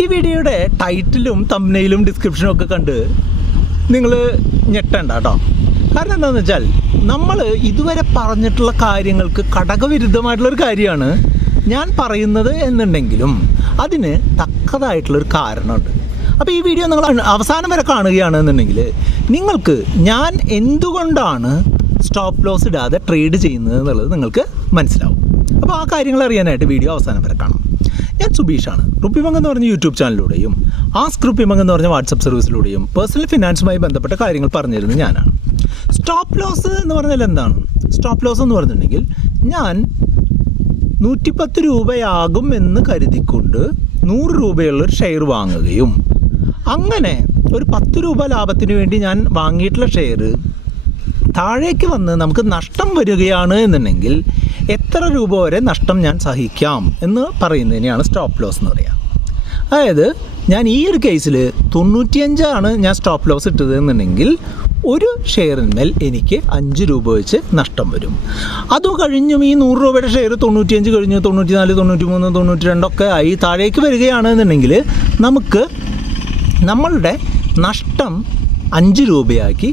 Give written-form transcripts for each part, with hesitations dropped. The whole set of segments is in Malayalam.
ഈ വീഡിയോയുടെ ടൈറ്റിലും തംബ്നെയിലും ഡിസ്ക്രിപ്ഷനും ഒക്കെ കണ്ട് നിങ്ങൾ ഞെട്ടണ്ട കേട്ടോ. കാരണം എന്താണെന്ന് വെച്ചാൽ നമ്മൾ ഇതുവരെ പറഞ്ഞിട്ടുള്ള കാര്യങ്ങൾക്ക് ഘടകവിരുദ്ധമായിട്ടുള്ളൊരു കാര്യമാണ് ഞാൻ പറയുന്നത് എന്നുണ്ടെങ്കിലും അതിന് തക്കതായിട്ടുള്ളൊരു കാരണമുണ്ട്. അപ്പോൾ ഈ വീഡിയോ നിങ്ങൾ അവസാനം വരെ കാണുകയാണെന്നുണ്ടെങ്കിൽ നിങ്ങൾക്ക് ഞാൻ എന്തുകൊണ്ടാണ് സ്റ്റോപ്പ് ലോസ് ഇടാതെ ട്രേഡ് ചെയ്യുന്നത് എന്നുള്ളത് നിങ്ങൾക്ക് മനസ്സിലാവും. അപ്പോൾ ആ കാര്യങ്ങൾ അറിയാനായിട്ട് വീഡിയോ അവസാനം വരെ കാണാം. ഞാൻ സുബീഷാണ്. RupeeMonk എന്ന് പറഞ്ഞ യൂട്യൂബ് ചാനലിലൂടെയും ആസ്ക് RupeeMonk എന്ന് പറഞ്ഞ വാട്സപ്പ് സർവീസിലൂടെയും പേഴ്സണൽ ഫിനാൻസുമായി ബന്ധപ്പെട്ട കാര്യങ്ങൾ പറഞ്ഞിരുന്നത് ഞാനാണ്. സ്റ്റോപ്പ് ലോസ് എന്ന് പറഞ്ഞാൽ എന്താണ്? സ്റ്റോപ്പ് ലോസ് എന്ന് പറഞ്ഞിട്ടുണ്ടെങ്കിൽ ഞാൻ 110 രൂപയാകും എന്ന് കരുതിക്കൊണ്ട് 100 രൂപയുള്ളൊരു ഷെയർ വാങ്ങുകയും അങ്ങനെ ഒരു 10 രൂപ ലാഭത്തിന് വേണ്ടി ഞാൻ വാങ്ങിയിട്ടുള്ള ഷെയർ താഴേക്ക് വന്ന് നമുക്ക് നഷ്ടം വരികയാണ് എന്നുണ്ടെങ്കിൽ എത്ര രൂപ വരെ നഷ്ടം ഞാൻ സഹിക്കാം എന്ന് പറയുന്നതിനെയാണ് സ്റ്റോപ്പ് ലോസ് എന്ന് പറയുക. അതായത് ഞാൻ ഈ ഒരു കേസിൽ 95 ഞാൻ സ്റ്റോപ്പ് ലോസ് ഇട്ടത് എന്നുണ്ടെങ്കിൽ ഒരു ഷെയറിന്മേൽ എനിക്ക് 5 രൂപ വെച്ച് നഷ്ടം വരും. അതും കഴിഞ്ഞും ഈ 100 രൂപയുടെ ഷെയർ 95 കഴിഞ്ഞ് 94, 93, 92 ഒക്കെ ആയി താഴേക്ക് വരികയാണെന്നുണ്ടെങ്കിൽ നമുക്ക് നമ്മളുടെ നഷ്ടം 5 രൂപയാക്കി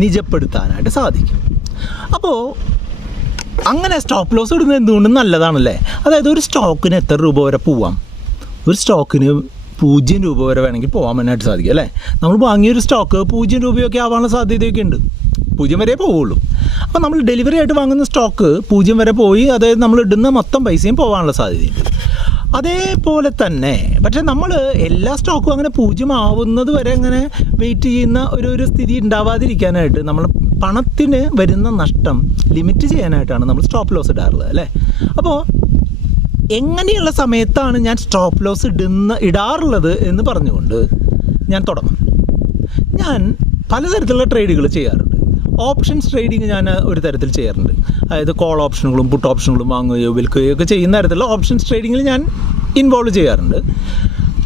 നിജപ്പെടുത്താനായിട്ട് സാധിക്കും. അപ്പോൾ അങ്ങനെ സ്റ്റോപ്പ് ലോസ് ഇടുന്നത് എന്തുകൊണ്ടും നല്ലതാണല്ലേ. അതായത് ഒരു സ്റ്റോക്കിന് എത്ര രൂപ വരെ പോവാം? ഒരു സ്റ്റോക്കിന് 0 രൂപ വരെ വേണമെങ്കിൽ പോകാൻ വേണ്ടിയിട്ട് സാധിക്കും അല്ലേ. നമ്മൾ വാങ്ങിയൊരു സ്റ്റോക്ക് 0 രൂപയൊക്കെ ആവാനുള്ള സാധ്യതയൊക്കെ ഉണ്ട്. 0 വരെ പോവുള്ളൂ. അപ്പോൾ നമ്മൾ ഡെലിവറി ആയിട്ട് വാങ്ങുന്ന സ്റ്റോക്ക് 0 വരെ പോയി, അതായത് നമ്മൾ ഇടുന്ന മൊത്തം പൈസയും പോകാനുള്ള സാധ്യതയുണ്ട്. അതേപോലെ തന്നെ പക്ഷേ നമ്മൾ എല്ലാ സ്റ്റോക്കും അങ്ങനെ 0 ആവുന്നത് വരെ അങ്ങനെ വെയിറ്റ് ചെയ്യുന്ന ഒരു സ്ഥിതി ഉണ്ടാവാതിരിക്കാനായിട്ട് നമ്മൾ പണത്തിന് വരുന്ന നഷ്ടം ലിമിറ്റ് ചെയ്യാനായിട്ടാണ് നമ്മൾ സ്റ്റോപ്പ് ലോസ് ഇടാറുള്ളത് അല്ലേ. അപ്പോൾ എങ്ങനെയുള്ള സമയത്താണ് ഞാൻ സ്റ്റോപ്പ് ലോസ് ഇടാറുള്ളത് എന്ന് പറഞ്ഞുകൊണ്ട് ഞാൻ തുടങ്ങും. ഞാൻ പലതരത്തിലുള്ള ട്രേഡുകൾ ചെയ്യാറുണ്ട്. ഓപ്ഷൻസ് ട്രേഡിങ് ഞാൻ ഒരു തരത്തിൽ ചെയ്യാറുണ്ട്. അതായത് കോൾ ഓപ്ഷനുകളും പുട്ട് ഓപ്ഷനുകളും വാങ്ങുകയോ വിൽക്കുകയോ ഒക്കെ ചെയ്യുന്ന തരത്തിലുള്ള ഓപ്ഷൻസ് ട്രേഡിങ്ങിൽ ഞാൻ ഇൻവോൾവ് ചെയ്യാറുണ്ട്.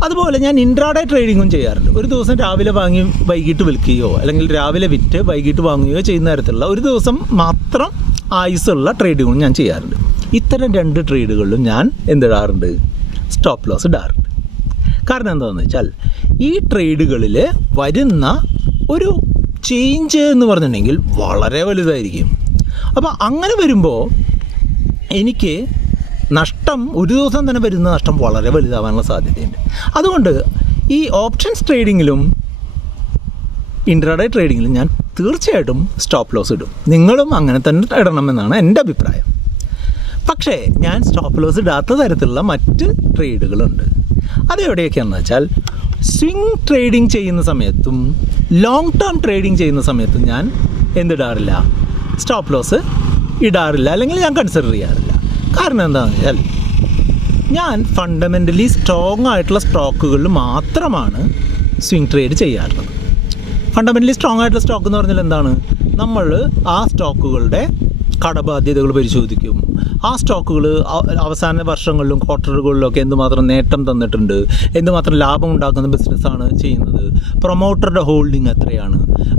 അതുപോലെ ഞാൻ ഇൻട്രാഡേ ട്രേഡിങ്ങും ചെയ്യാറുണ്ട്. ഒരു ദിവസം രാവിലെ വാങ്ങി വൈകിട്ട് വിൽക്കുകയോ അല്ലെങ്കിൽ രാവിലെ വിറ്റ് വൈകിട്ട് വാങ്ങുകയോ ചെയ്യുന്ന തരത്തിലുള്ള ഒരു ദിവസം മാത്രം ആയുസ്സുള്ള ട്രേഡുകളും ഞാൻ ചെയ്യാറുണ്ട്. ഇത്തരം 2 ട്രേഡുകളിലും ഞാൻ എന്തിടാറുണ്ട്? സ്റ്റോപ്പ് ലോസ് ഇടാറുണ്ട്. കാരണം എന്താണെന്ന് വെച്ചാൽ ഈ ട്രേഡുകളിൽ വരുന്ന ഒരു ചേഞ്ച് എന്ന് പറഞ്ഞിട്ടുണ്ടെങ്കിൽ വളരെ വലുതായിരിക്കും. അപ്പോൾ അങ്ങനെ വരുമ്പോൾ എനിക്ക് നഷ്ടം ഒരു ദിവസം തന്നെ വരുന്ന നഷ്ടം വളരെ വലുതാവാനുള്ള സാധ്യതയുണ്ട്. അതുകൊണ്ട് ഈ ഓപ്ഷൻസ് ട്രേഡിങ്ങിലും ഇൻട്രാഡേ ട്രേഡിങ്ങിലും ഞാൻ തീർച്ചയായിട്ടും സ്റ്റോപ്പ് ലോസ് ഇടും. നിങ്ങളും അങ്ങനെ തന്നെ ഇടണമെന്നാണ് എൻ്റെ അഭിപ്രായം. പക്ഷേ ഞാൻ സ്റ്റോപ്പ് ലോസ് ഇടാത്ത തരത്തിലുള്ള മറ്റ് ട്രേഡുകളുണ്ട്. അതെവിടെയൊക്കെയാണെന്ന് വെച്ചാൽ സ്വിംഗ് ട്രേഡിങ് ചെയ്യുന്ന സമയത്തും ലോങ് ടേം ട്രേഡിങ് ചെയ്യുന്ന സമയത്തും ഞാൻ എന്തിടാറില്ല? സ്റ്റോപ്പ് ലോസ് ഇടാറില്ല, അല്ലെങ്കിൽ ഞാൻ കൺസിഡർ ചെയ്യാറില്ല. കാരണം എന്താണെന്ന് വെച്ചാൽ ഞാൻ ഫണ്ടമെൻ്റലി സ്ട്രോങ് ആയിട്ടുള്ള സ്റ്റോക്കുകളിൽ മാത്രമാണ് സ്വിംഗ് ട്രേഡ് ചെയ്യാറുള്ളത്. ഫണ്ടമെൻ്റലി സ്ട്രോങ് ആയിട്ടുള്ള സ്റ്റോക്ക് എന്ന് പറഞ്ഞാൽ എന്താണ്? നമ്മൾ ആ സ്റ്റോക്കുകളുടെ കടബാധ്യതകൾ പരിശോധിക്കും. ആ സ്റ്റോക്കുകൾ അവസാന വർഷങ്ങളിലും ക്വാർട്ടറുകളിലൊക്കെ എന്തുമാത്രം നേട്ടം തന്നിട്ടുണ്ട്, എന്തുമാത്രം ലാഭം ഉണ്ടാക്കുന്ന ബിസിനസ്സാണ് ചെയ്യുന്നത്, പ്രൊമോട്ടറുടെ ഹോൾഡിംഗ് എത്രയാണ്,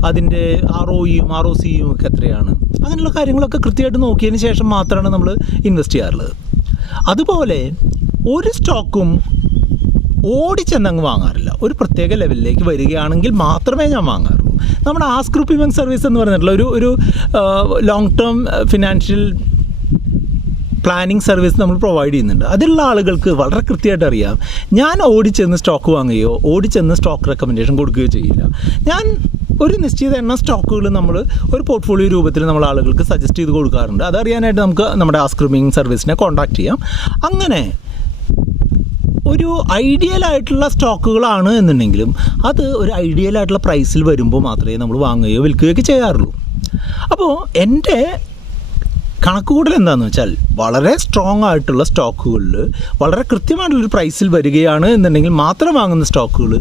അതിൻ്റെ ROEയും ROCയും ഒക്കെ എത്രയാണ്, അങ്ങനെയുള്ള കാര്യങ്ങളൊക്കെ കൃത്യമായിട്ട് നോക്കിയതിന് ശേഷം മാത്രമാണ് നമ്മൾ ഇൻവെസ്റ്റ് ചെയ്യാറുള്ളത്. അതുപോലെ ഒരു സ്റ്റോക്കും ഓടിച്ചെന്നങ്ങ് വാങ്ങാറില്ല. ഒരു പ്രത്യേക ലെവലിലേക്ക് വരികയാണെങ്കിൽ മാത്രമേ ഞാൻ വാങ്ങാറുള്ളൂ. നമ്മുടെ ആസ്ക് RupeeMonk സർവീസ് എന്ന് പറഞ്ഞിട്ടുള്ള ഒരു long term financial planning service നമ്മൾ പ്രൊവൈഡ് ചെയ്യുന്നുണ്ട്. അതിലുള്ള ആളുകൾക്ക് വളരെ കൃത്യമായിട്ട് അറിയാം, ഞാൻ ഓടിച്ചെന്ന് സ്റ്റോക്ക് വാങ്ങുകയോ ഓടിച്ചെന്ന് സ്റ്റോക്ക് റെക്കമെൻഡേഷൻ കൊടുക്കുകയോ ചെയ്യില്ല. ഞാൻ ഒരു നിശ്ചിത എണ്ണം സ്റ്റോക്കുകൾ നമ്മൾ ഒരു പോർട്ട്ഫോളിയോ രൂപത്തിൽ നമ്മൾ ആളുകൾക്ക് സജസ്റ്റ് ചെയ്ത് കൊടുക്കാറുണ്ട്. അതറിയാനായിട്ട് നമുക്ക് നമ്മുടെ ആസ്ക് RupeeMonk സർവീസിനെ കോൺടാക്ട് ചെയ്യാം. അങ്ങനെ ഒരു ഐഡിയൽ ആയിട്ടുള്ള സ്റ്റോക്കുകളാണ് എന്നുണ്ടെങ്കിലും അത് ഒരു ഐഡിയൽ ആയിട്ടുള്ള പ്രൈസിൽ വരുമ്പോൾ മാത്രമേ നമ്മൾ വാങ്ങുകയോ വിൽക്കുകയോ ചെയ്യാറുള്ളൂ. അപ്പോൾ എൻ്റെ കണക്കുകൂടൽ എന്താണെന്ന് വെച്ചാൽ വളരെ സ്ട്രോങ് ആയിട്ടുള്ള സ്റ്റോക്കുകളിൽ വളരെ കൃത്യമായിട്ടുള്ളൊരു പ്രൈസിൽ വരികയാണ് എന്നുണ്ടെങ്കിൽ മാത്രം വാങ്ങുന്ന സ്റ്റോക്കുകൾ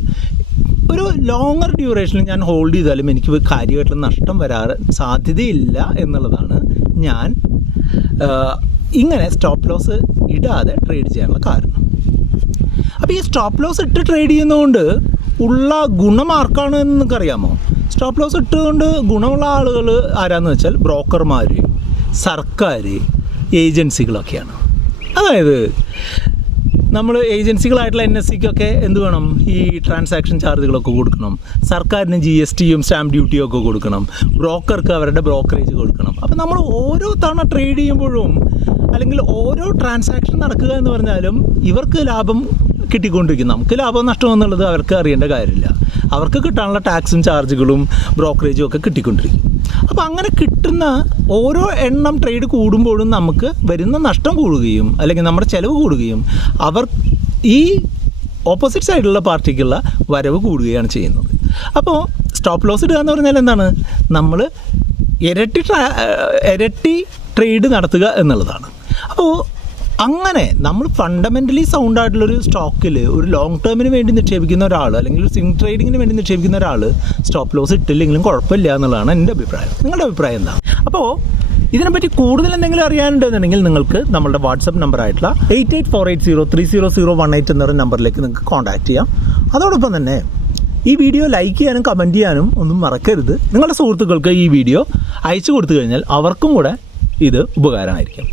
ഒരു ലോങ്ങർ ഡ്യൂറേഷനിൽ ഞാൻ ഹോൾഡ് ചെയ്താലും എനിക്ക് കാര്യമായിട്ടുള്ള നഷ്ടം വരാൻ സാധ്യതയില്ല എന്നുള്ളതാണ് ഞാൻ ഇങ്ങനെ സ്റ്റോപ്പ് ലോസ് ഇടാതെ ട്രേഡ് ചെയ്യാനുള്ള കാരണം. അപ്പോൾ ഈ സ്റ്റോപ്പ് ലോസ് ഇട്ട് ട്രേഡ് ചെയ്യുന്നതുകൊണ്ട് ഉള്ള ഗുണം ആർക്കാണ് എന്ന് നിങ്ങൾക്കറിയാമോ? സ്റ്റോപ്പ് ലോസ് ഇട്ടുകൊണ്ട് ഗുണമുള്ള ആളുകൾ ആരാന്ന് വെച്ചാൽ ബ്രോക്കർമാർ, സർക്കാർ, ഏജൻസികളൊക്കെയാണ്. അതായത് നമ്മൾ ഏജൻസികളായിട്ടുള്ള NSEക്കൊക്കെ എന്ത് വേണം, ഈ ട്രാൻസാക്ഷൻ ചാർജുകളൊക്കെ കൊടുക്കണം, സർക്കാരിന് GSTയും സ്റ്റാമ്പ് ഡ്യൂട്ടിയും ഒക്കെ കൊടുക്കണം, ബ്രോക്കർക്ക് അവരുടെ ബ്രോക്കറേജ് കൊടുക്കണം. അപ്പോൾ നമ്മൾ ഓരോ തവണ ട്രേഡ് ചെയ്യുമ്പോഴും അല്ലെങ്കിൽ ഓരോ ട്രാൻസാക്ഷൻ നടക്കുക എന്ന് പറഞ്ഞാലും ഇവർക്ക് ലാഭം കിട്ടിക്കൊണ്ടിരിക്കും. നമുക്ക് ലാഭം നഷ്ടം എന്നുള്ളത് അവർക്ക് അറിയേണ്ട കാര്യമില്ല. അവർക്ക് കിട്ടാനുള്ള ടാക്സും ചാർജുകളും ബ്രോക്കറേജും ഒക്കെ കിട്ടിക്കൊണ്ടിരിക്കും. അപ്പോൾ അങ്ങനെ കിട്ടുന്ന ഓരോ എണ്ണം ട്രേഡ് കൂടുമ്പോഴും നമുക്ക് വരുന്ന നഷ്ടം കൂടുകയും അല്ലെങ്കിൽ നമ്മുടെ ചിലവ് കൂടുകയും അവർ ഈ ഓപ്പോസിറ്റ് സൈഡിലുള്ള പാർട്ടിക്കുള്ള വരവ് കൂടുകയാണ് ചെയ്യുന്നത്. അപ്പോൾ സ്റ്റോപ്പ് ലോസ് ഇടുക എന്ന് പറഞ്ഞാൽ എന്താണ്, നമ്മൾ ഇരട്ടി ട്രേഡ് നടത്തുക എന്നുള്ളതാണ്. അപ്പോൾ അങ്ങനെ നമ്മൾ ഫണ്ടമെൻ്റലി സൗണ്ടായിട്ടുള്ളൊരു സ്റ്റോക്കിൽ ഒരു ലോങ് ടേമിന് വേണ്ടി നിക്ഷേപിക്കുന്ന ഒരാൾ അല്ലെങ്കിൽ ഒരു സ്വിംഗ് ട്രേഡിങ്ങിന് വേണ്ടി നിക്ഷേപിക്കുന്ന ഒരാൾ സ്റ്റോപ്പ് ലോസ് ഇട്ടില്ലെങ്കിലും കുഴപ്പമില്ല എന്നുള്ളതാണ് എൻ്റെ അഭിപ്രായം. നിങ്ങളുടെ അഭിപ്രായം എന്താണ്? അപ്പോൾ ഇതിനെപ്പറ്റി കൂടുതൽ എന്തെങ്കിലും അറിയാനുണ്ടെന്നുണ്ടെങ്കിൽ നിങ്ങൾക്ക് നമ്മളുടെ വാട്സപ്പ് നമ്പറായിട്ടുള്ള 8848030018 എന്നൊരു നമ്പറിലേക്ക് നിങ്ങൾക്ക് കോൺടാക്റ്റ് ചെയ്യാം. അതോടൊപ്പം തന്നെ ഈ വീഡിയോ ലൈക്ക് ചെയ്യാനും കമൻറ്റ് ചെയ്യാനും ഒന്നും മറക്കരുത്. നിങ്ങളുടെ സുഹൃത്തുക്കൾക്ക് ഈ വീഡിയോ അയച്ചു കൊടുത്തു കഴിഞ്ഞാൽ അവർക്കും കൂടെ ഇത് ഉപകാരമായിരിക്കും.